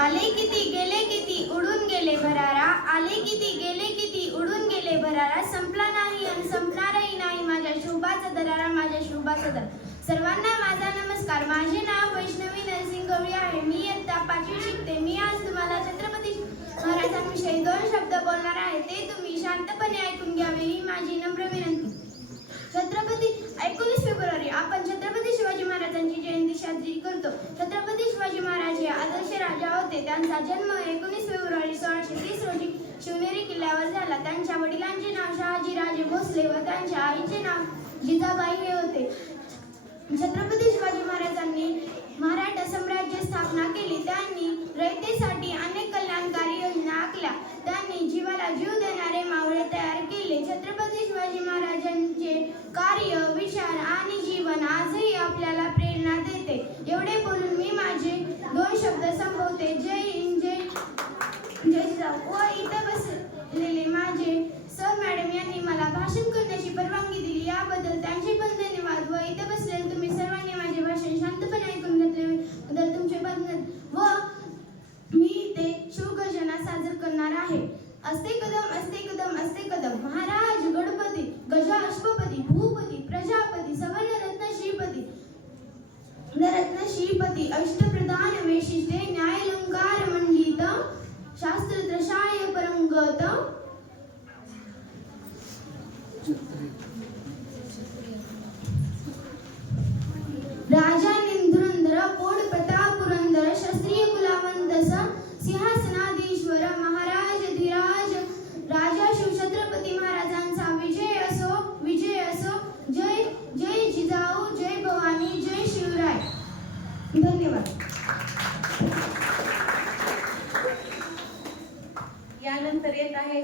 आले किती गेले किती उडून गेले भरारा, आले किती गेले किती उडून गेले भरारा, संपला नाही आणि संपणारही नाही माझ्या शोभाचा दरारा, माझ्या शोभाचा दर. सर्वांना माझा नमस्कार. माझे नाव वैष्णवी नरसिंग गवळी आहे. मी इयत्ता 5वी शिकते. मी आज तुम्हाला छत्रपती महाराजांविषयी 2 शब्द बोलणार आहे. ते तुम्ही शांतपणे ऐकून घ्यावे ही माझी नम्र विनंती. छत्रपती 19 फेब्रुवारी आपण छत्रपती शिवाजी महाराजांची जयंती साजरी करतो. छत्रपती शिवाजी महाराज हे आदर्श राजा होते. त्यांचा जन्म 19 फेब्रुवारी 1630 रोजी शिवनेरी किल्ल्यावर झाला. त्यांच्या वडिलांचे नाव शहाजीराजे भोसले व त्यांच्या आईचे नाव जिजाबाई हे होते. छत्रपती शिवाजी महाराजांनी मराठा साम्राज्य स्थापना केली. त्यांनी रयतेसाठी अनेक कल्याणकारी योजना आखल्या. त्यांनी जीवाला जीव देणारे मावळे तयार केले. छत्रपती शिवाजी महाराजांचे कार्य, विचार आणि जीवन आजही आपल्याला प्रेरणा देते. एवढे बोलून मी माझे 2 शब्द संपवते. जय हिंद, जय जिजाऊ. व इथे बसलेले माझे सर मॅडम यांनी मला भाषण करण्याची परवानगी दिली, याबद्दल त्यांचे पण धन्यवाद. व इथे बसलेले तुम्ही सर्वांनी माझे भाषण शांतपणे ऐकून घेतल्याबद्दल तुमचे पण धन्यवाद. व मी इथे शिवगर्जना सादर करणार आहे. अस्ते कदम अस्ते कदम अस्ते कदम, महाराज गणपती गजा अश्वपती भूपती प्रजापती सवर्ण रत्न श्रीपती रत्न श्रीपती अष्टप्रधान वैशिष्ट्ये न्यायालंकार मंडित शास्त्र त्रशाय परंगत राजा निंधुरंधर पोड प्रताप पुरंदर क्षत्रिय कुलावंतस सिंहासनाधीश्वर महाराज धीराज राजा शिवछत्रपती महाराजांचा विजय असो, विजय असो. जय जय जिजाऊ, जय भवानी, जय शिवराय. धन्यवाद. यानंतर येत आहे